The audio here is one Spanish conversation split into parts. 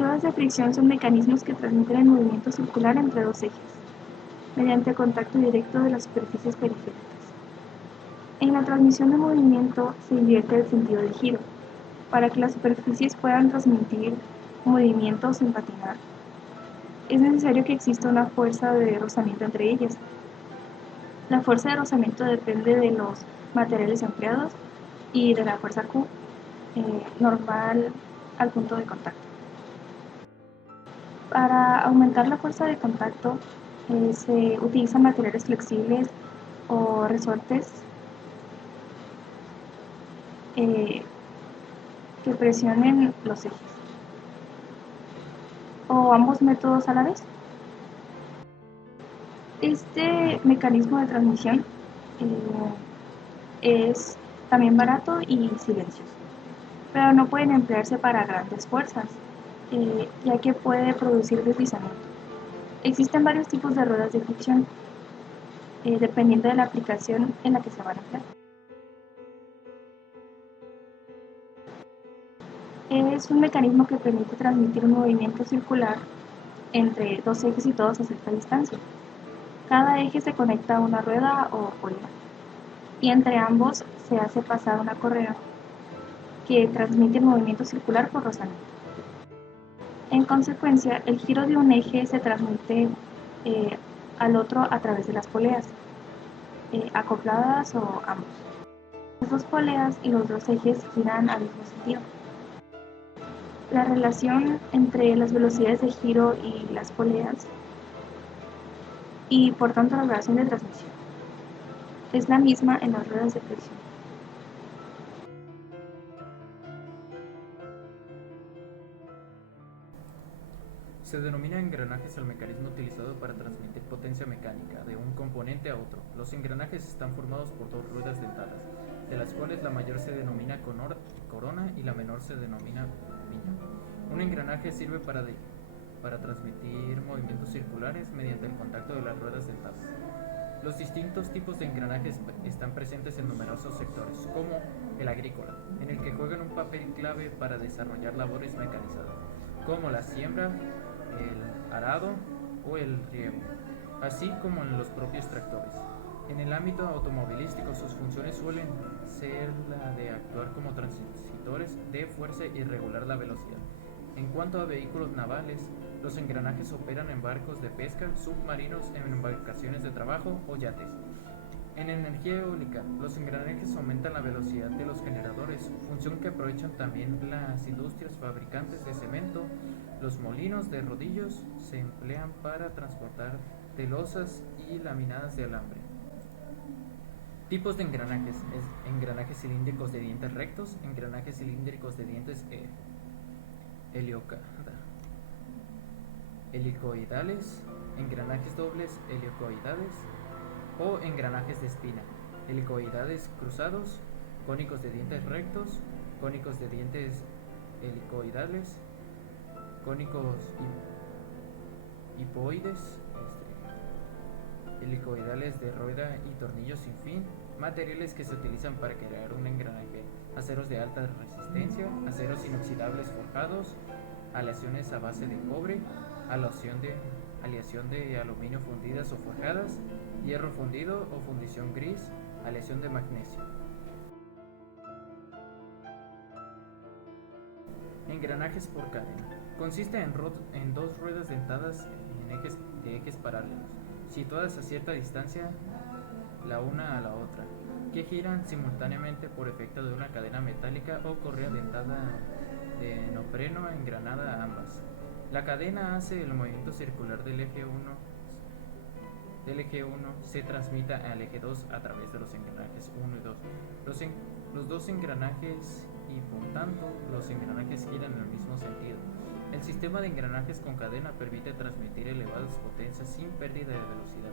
ruedas de fricción son mecanismos que transmiten el movimiento circular entre dos ejes, mediante contacto directo de las superficies periféricas. En la transmisión de movimiento se invierte el sentido del giro, para que las superficies puedan transmitir movimiento sin patinar. Es necesario que exista una fuerza de rozamiento entre ellas. La fuerza de rozamiento depende de los materiales empleados y de la fuerza Q normal al punto de contacto. Para aumentar la fuerza de contacto se utilizan materiales flexibles o resortes que presionen los ejes, o ambos métodos a la vez. Este mecanismo de transmisión es también barato y silencioso, pero no pueden emplearse para grandes fuerzas, ya que puede producir deslizamiento. Existen varios tipos de ruedas de fricción, dependiendo de la aplicación en la que se van a emplear. Es un mecanismo que permite transmitir un movimiento circular entre dos ejes situados a cierta distancia. Cada eje se conecta a una rueda o polea, y entre ambos se hace pasar una correa que transmite el movimiento circular por rozamiento. En consecuencia, el giro de un eje se transmite al otro a través de las poleas, acopladas o ambos. Las dos poleas y los dos ejes giran al mismo sentido. La relación entre las velocidades de giro y las poleas, y por tanto la relación de transmisión, es la misma en las ruedas de fricción. Se denomina engranajes al mecanismo utilizado para transmitir potencia mecánica de un componente a otro. Los engranajes están formados por dos ruedas dentadas, de las cuales la mayor se denomina corona y la menor se denomina piña. Un engranaje sirve para transmitir movimientos circulares mediante el contacto de las ruedas dentadas. Los distintos tipos de engranajes están presentes en numerosos sectores, como el agrícola, en el que juegan un papel clave para desarrollar labores mecanizadas, como la siembra, el arado o el riego, así como en los propios tractores. En el ámbito automovilístico, sus funciones suelen ser la de actuar como transitores de fuerza y regular la velocidad. En cuanto a vehículos navales, los engranajes operan en barcos de pesca, submarinos, en embarcaciones de trabajo o yates. En energía eólica, los engranajes aumentan la velocidad de los generadores, función que aprovechan también las industrias fabricantes de cemento. Los molinos de rodillos se emplean para transportar telosas y laminadas de alambre. Tipos de engranajes: engranajes cilíndricos de dientes rectos, engranajes cilíndricos de dientes helicoidales, engranajes dobles helicoidales o engranajes de espina, helicoidales cruzados, cónicos de dientes rectos, cónicos de dientes helicoidales, cónicos hipoides, helicoidales de rueda y tornillos sin fin. Materiales que se utilizan para crear un engranaje: aceros de alta resistencia, aceros inoxidables forjados, aleaciones a base de cobre, aleación de aluminio fundidas o forjadas, hierro fundido o fundición gris, aleación de magnesio. Engranajes por cadena. Consiste en dos ruedas dentadas de ejes paralelos, situadas a cierta distancia la una a la otra, que giran simultáneamente por efecto de una cadena metálica o correa dentada de neopreno engranada a ambas. La cadena hace el movimiento circular del eje 1 se transmita al eje 2 a través de los engranajes 1 y 2. Los dos engranajes y por tanto los engranajes giran en el mismo sentido. El sistema de engranajes con cadena permite transmitir elevadas potencias sin pérdida de velocidad,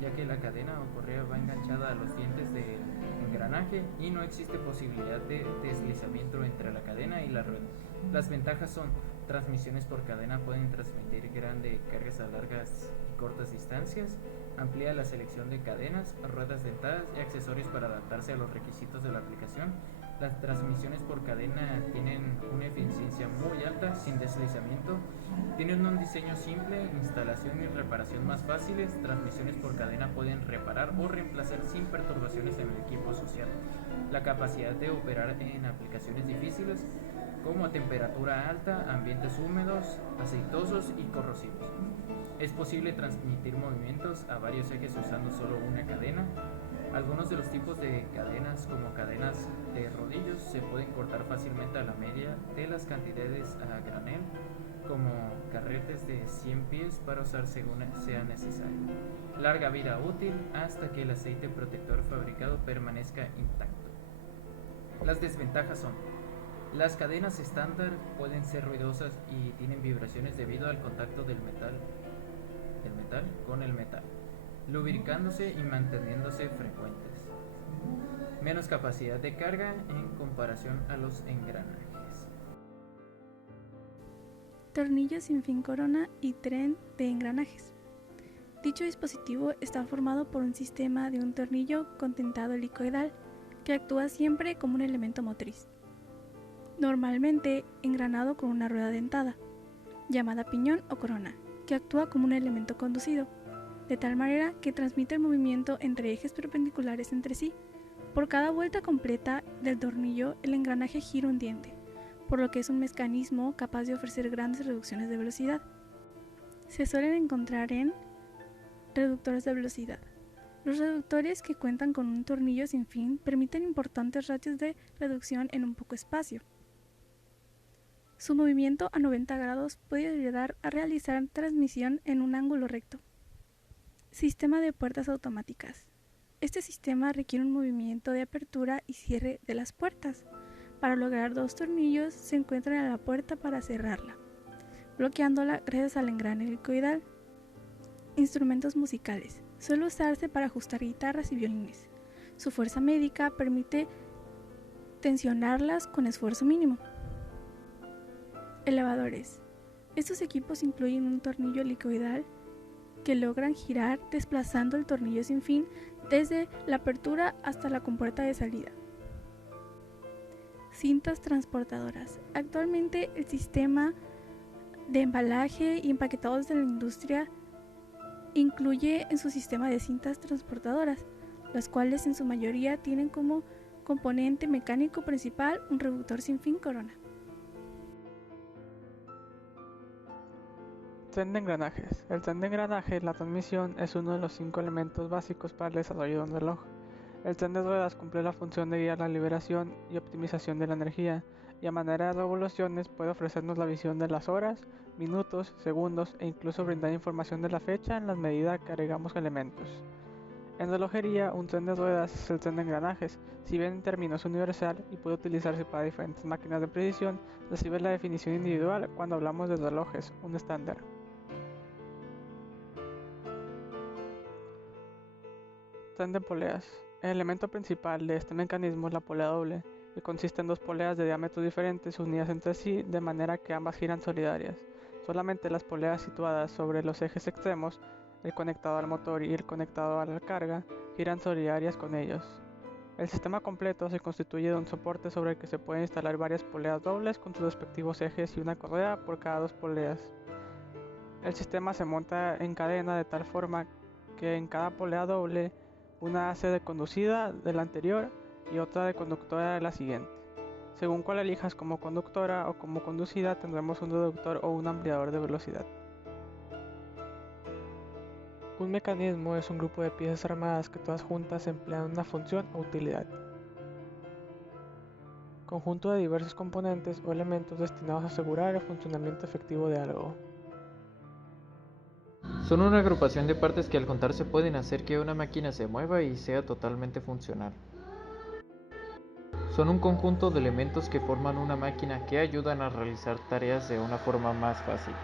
ya que la cadena o correa va enganchada a los dientes del engranaje y no existe posibilidad de deslizamiento entre la cadena y la rueda. Las ventajas son: transmisiones por cadena pueden transmitir grandes cargas a largas y cortas distancias, amplía la selección de cadenas, ruedas dentadas y accesorios para adaptarse a los requisitos de la aplicación, Las transmisiones por cadena tienen una eficiencia muy alta, sin deslizamiento, tienen un diseño simple, instalación y reparación más fáciles. Transmisiones por cadena pueden reparar o reemplazar sin perturbaciones en el equipo asociado. La capacidad de operar en aplicaciones difíciles como a temperatura alta, ambientes húmedos, aceitosos y corrosivos. Es posible transmitir movimientos a varios ejes usando solo una cadena. Algunos de los tipos de cadenas, como cadenas de rodillos, se pueden cortar fácilmente a la media de las cantidades a granel, como carretes de 100 pies para usar según sea necesario. Larga vida útil hasta que el aceite protector fabricado permanezca intacto. Las desventajas son: las cadenas estándar pueden ser ruidosas y tienen vibraciones debido al contacto del metal con el metal, lubricándose y manteniéndose frecuentes. Menos capacidad de carga en comparación a los engranajes. Tornillo sin fin corona y tren de engranajes. Dicho dispositivo está formado por un sistema de un tornillo contentado helicoidal que actúa siempre como un elemento motriz, normalmente engranado con una rueda dentada, llamada piñón o corona, que actúa como un elemento conducido, de tal manera que transmite el movimiento entre ejes perpendiculares entre sí. Por cada vuelta completa del tornillo, el engranaje gira un diente, por lo que es un mecanismo capaz de ofrecer grandes reducciones de velocidad. Se suelen encontrar en reductores de velocidad. Los reductores que cuentan con un tornillo sin fin permiten importantes ratios de reducción en un poco espacio. Su movimiento a 90 grados puede ayudar a realizar transmisión en un ángulo recto. Sistema de puertas automáticas. Este sistema requiere un movimiento de apertura y cierre de las puertas. Para lograr, dos tornillos se encuentran en la puerta para cerrarla, bloqueándola gracias al engrane helicoidal. Instrumentos musicales. Suele usarse para ajustar guitarras y violines. Su fuerza médica permite tensionarlas con esfuerzo mínimo. Elevadores. Estos equipos incluyen un tornillo helicoidal que logran girar desplazando el tornillo sin fin desde la apertura hasta la compuerta de salida. Cintas transportadoras. Actualmente el sistema de embalaje y empaquetados de la industria incluye en su sistema de cintas transportadoras, las cuales en su mayoría tienen como componente mecánico principal un reductor sin fin corona. Tren de engranajes. El tren de engranaje, la transmisión, es uno de los 5 elementos básicos para el desarrollo de un reloj. El tren de ruedas cumple la función de guiar la liberación y optimización de la energía, y a manera de revoluciones puede ofrecernos la visión de las horas, minutos, segundos e incluso brindar información de la fecha en la medida que agregamos elementos. En relojería, un tren de ruedas es el tren de engranajes. Si bien en términos universal y puede utilizarse para diferentes máquinas de precisión, recibe la definición individual cuando hablamos de relojes, un estándar. Tren de poleas. El elemento principal de este mecanismo es la polea doble, que consiste en dos poleas de diámetros diferentes unidas entre sí de manera que ambas giran solidarias. Solamente las poleas situadas sobre los ejes extremos, el conectado al motor y el conectado a la carga, giran solidarias con ellos. El sistema completo se constituye de un soporte sobre el que se pueden instalar varias poleas dobles con sus respectivos ejes y una correa por cada dos poleas. El sistema se monta en cadena de tal forma que en cada polea doble una hace de conducida de la anterior y otra de conductora de la siguiente. Según cuál elijas como conductora o como conducida, tendremos un reductor o un ampliador de velocidad. Un mecanismo es un grupo de piezas armadas que todas juntas emplean una función o utilidad. Conjunto de diversos componentes o elementos destinados a asegurar el funcionamiento efectivo de algo. Son una agrupación de partes que al juntarse pueden hacer que una máquina se mueva y sea totalmente funcional. Son un conjunto de elementos que forman una máquina que ayudan a realizar tareas de una forma más fácil.